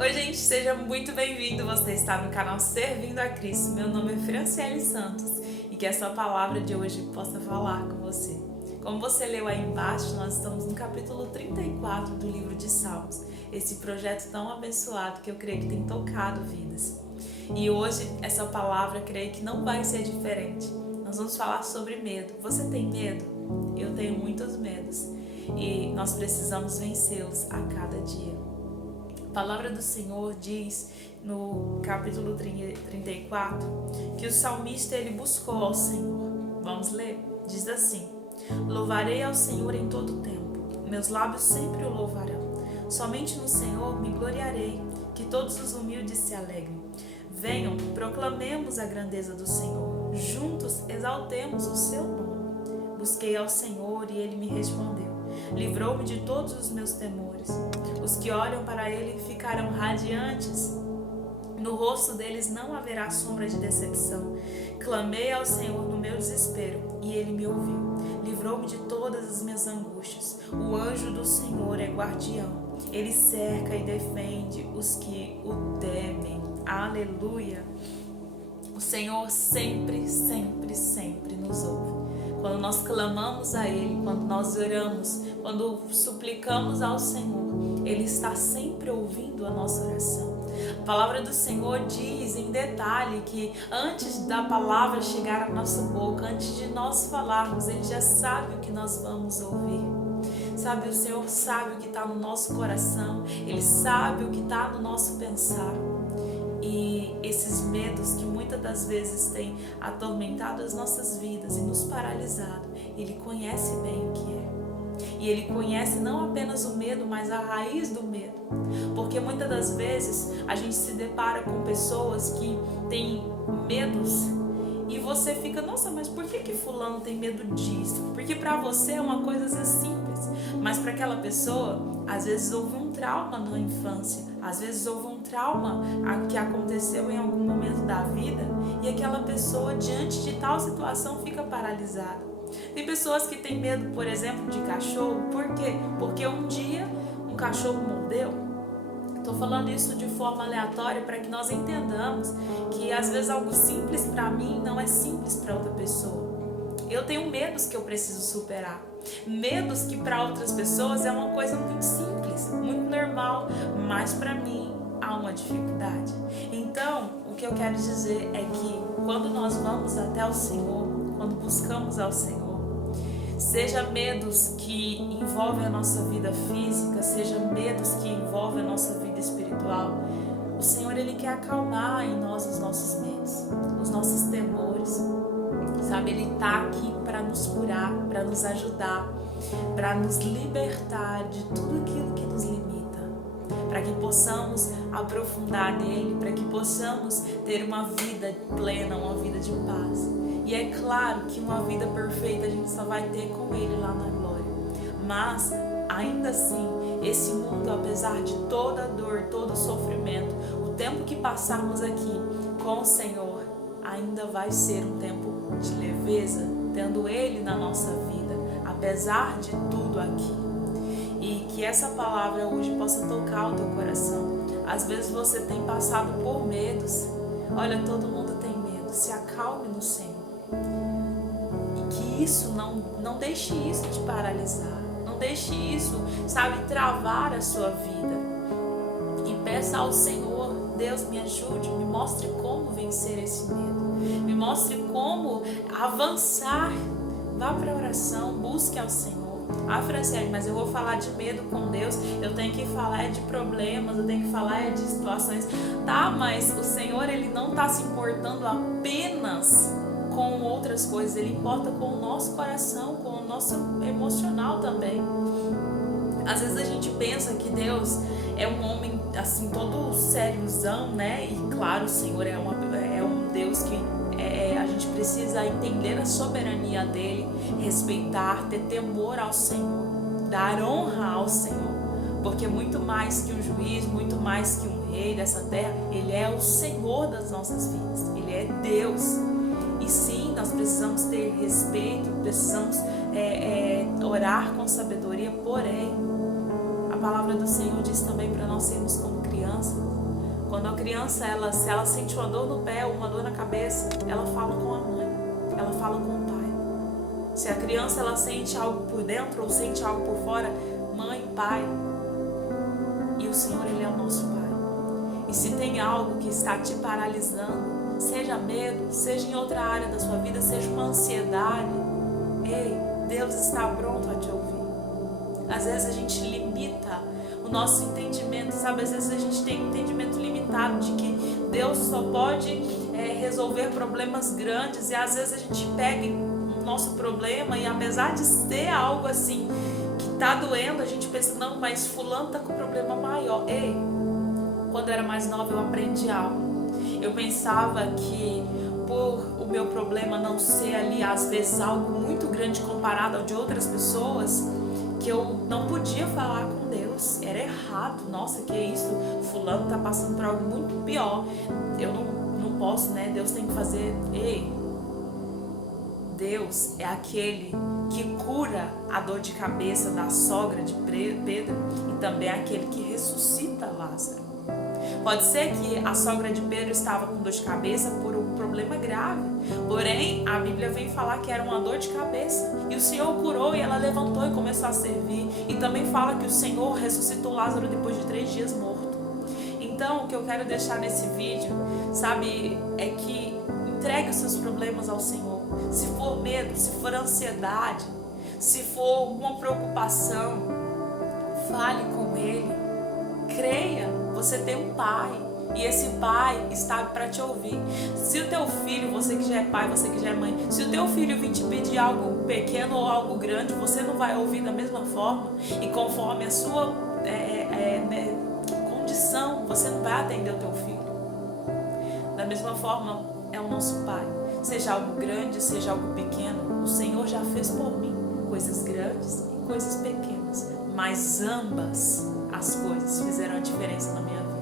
Oi gente, seja muito bem-vindo, você está no canal Servindo a Cristo. Meu nome é Franciele Santos e que essa palavra de hoje possa falar com você. Como você leu aí embaixo, nós estamos no capítulo 34 do livro de Salmos, esse projeto tão abençoado que eu creio que tem tocado vidas. E hoje essa palavra creio que não vai ser diferente. Nós vamos falar sobre medo. Você tem medo? Eu tenho muitos medos e nós precisamos vencê-los a cada dia. A palavra do Senhor diz no capítulo 34 que o salmista ele buscou ao Senhor. Vamos ler? Diz assim: Louvarei ao Senhor em todo o tempo, meus lábios sempre o louvarão. Somente no Senhor me gloriarei, que todos os humildes se alegrem. Venham, proclamemos a grandeza do Senhor, juntos exaltemos o seu nome. Busquei ao Senhor e ele me respondeu. Livrou-me de todos os meus temores. Os que olham para ele ficarão radiantes. No rosto deles não haverá sombra de decepção. Clamei ao Senhor no meu desespero e ele me ouviu. Livrou-me de todas as minhas angústias. O anjo do Senhor é guardião. Ele cerca e defende os que o temem. Aleluia! O Senhor sempre, sempre, sempre nos ouve. Quando nós clamamos a Ele, quando nós oramos, quando suplicamos ao Senhor, Ele está sempre ouvindo a nossa oração. A palavra do Senhor diz em detalhe que antes da palavra chegar à nossa boca, antes de nós falarmos, Ele já sabe o que nós vamos ouvir. Sabe, o Senhor sabe o que está no nosso coração, Ele sabe o que está no nosso pensar. E esses medos que muitas das vezes têm atormentado as nossas vidas e nos paralisado, Ele conhece bem o que é. E Ele conhece não apenas o medo, mas a raiz do medo. Porque muitas das vezes a gente se depara com pessoas que têm medos e você fica, nossa, mas por que fulano tem medo disso? Porque para você é uma coisa simples, mas para aquela pessoa, às vezes houve um trauma na infância, às vezes houve um trauma que aconteceu em algum momento da vida e aquela pessoa, diante de tal situação, fica paralisada. Tem pessoas que têm medo, por exemplo, de cachorro, por quê? Porque um dia um cachorro mordeu. Estou falando isso de forma aleatória para que nós entendamos que às vezes algo simples para mim não é simples para outra pessoa. Eu tenho medos que eu preciso superar. Medos que para outras pessoas é uma coisa muito simples, muito normal, mas para mim há uma dificuldade. Então, o que eu quero dizer é que quando nós vamos até o Senhor, quando buscamos ao Senhor, seja medos que envolvem a nossa vida física, seja medos que envolvem a nossa vida espiritual, o Senhor Ele quer acalmar em nós os nossos medos, os nossos temores. Sabe, Ele está aqui para nos curar, para nos ajudar, para nos libertar de tudo aquilo que nos limita, para que possamos aprofundar nele, para que possamos ter uma vida plena, uma vida de paz. E é claro que uma vida perfeita a gente só vai ter com Ele lá na glória. Mas, ainda assim, esse mundo, apesar de toda a dor, todo o sofrimento, o tempo que passarmos aqui com o Senhor, ainda vai ser um tempo de leveza, tendo Ele na nossa vida, apesar de tudo aqui. E que essa palavra hoje possa tocar o teu coração. Às vezes você tem passado por medos. Olha, todo mundo tem medo. Se acalme no Senhor. E que isso não deixe isso te paralisar. Não deixe isso, sabe, travar a sua vida. E peça ao Senhor, Deus, me ajude, me mostre como vencer esse medo. Me mostre como avançar. Vá para a oração, busque ao Senhor. Ah, Franciele, mas eu vou falar de medo com Deus, eu tenho que falar de problemas, eu tenho que falar de situações. Tá, mas o Senhor, Ele não está se importando apenas com outras coisas, Ele importa com o nosso coração, com o nosso emocional também. Às vezes a gente pensa que Deus é um homem assim, todo sériozão, né? E claro, o Senhor é um Deus que a gente precisa entender a soberania dele, respeitar, ter temor ao Senhor, dar honra ao Senhor, porque muito mais que um juiz, muito mais que um rei dessa terra, Ele é o Senhor das nossas vidas, Ele é Deus. E sim, nós precisamos ter respeito, precisamos orar com sabedoria, porém, a palavra do Senhor diz também para nós sermos como crianças, Quando a criança, se ela sente uma dor no pé ou uma dor na cabeça, ela fala com a mãe, ela fala com o pai. Se a criança ela sente algo por dentro ou sente algo por fora, mãe, pai. E o Senhor, Ele é o nosso Pai. E se tem algo que está te paralisando, seja medo, seja em outra área da sua vida, seja uma ansiedade, ei, Deus está pronto a te ouvir. Às vezes a gente limita o nosso entendimento, sabe? Às vezes a gente tem um entendimento limitado de que Deus só pode resolver problemas grandes, e às vezes a gente pega o nosso problema e apesar de ser algo assim que tá doendo, a gente pensa, não, mas fulano tá com um problema maior. Ei, quando eu era mais nova eu aprendi algo. Eu pensava que por o meu problema não ser ali às vezes algo muito grande comparado ao de outras pessoas, que eu não podia falar com Deus, era errado. Nossa, que isso, fulano tá passando por algo muito pior, eu não posso, né? Deus tem que fazer. Ei, Deus é aquele que cura a dor de cabeça da sogra de Pedro e também é aquele que ressuscita Lázaro. Pode ser que a sogra de Pedro estava com dor de cabeça por um problema grave, porém a Bíblia vem falar que era uma dor de cabeça e o Senhor curou e ela levantou e começou a servir. E também fala que o Senhor ressuscitou Lázaro depois de 3 dias morto. Então o que eu quero deixar nesse vídeo, sabe, é que entregue os seus problemas ao Senhor. Se for medo, se for ansiedade, se for uma preocupação, fale com Ele. Creia, você tem um pai e esse pai está para te ouvir. Se o teu filho, você que já é pai, você que já é mãe, se o teu filho vir te pedir algo pequeno ou algo grande, você não vai ouvir da mesma forma e conforme a sua condição, você não vai atender o teu filho. Da mesma forma é o nosso pai. Seja algo grande, seja algo pequeno, o Senhor já fez por mim coisas grandes e coisas pequenas, mas ambas as coisas fizeram a diferença na minha vida.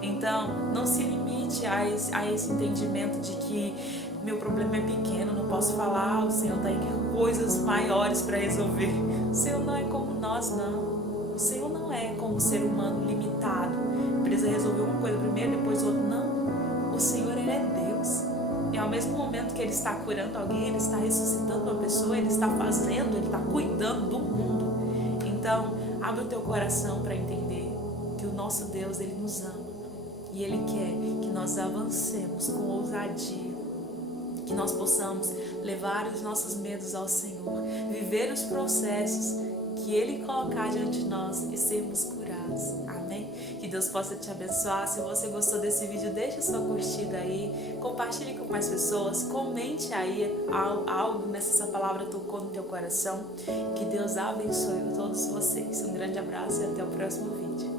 Então, não se limite a esse entendimento de que meu problema é pequeno, não posso falar, o Senhor está em coisas maiores para resolver. O Senhor não é como nós, não. O Senhor não é como um ser humano limitado, precisa resolver uma coisa primeiro, depois outra. Não. O Senhor, Ele é Deus. E ao mesmo momento que Ele está curando alguém, Ele está ressuscitando uma pessoa, Ele está fazendo, Ele está cuidando do mundo. Então, abre o teu coração para entender que o nosso Deus, Ele nos ama. E Ele quer que nós avancemos com ousadia. Que nós possamos levar os nossos medos ao Senhor. Viver os processos que Ele colocar diante de nós e sermos curados. Amém? Que Deus possa te abençoar. Se você gostou desse vídeo, deixa sua curtida aí. Compartilhe com mais pessoas. Comente aí algo nessa palavra tocou no teu coração. Que Deus abençoe todos vocês. Um grande abraço e até o próximo vídeo.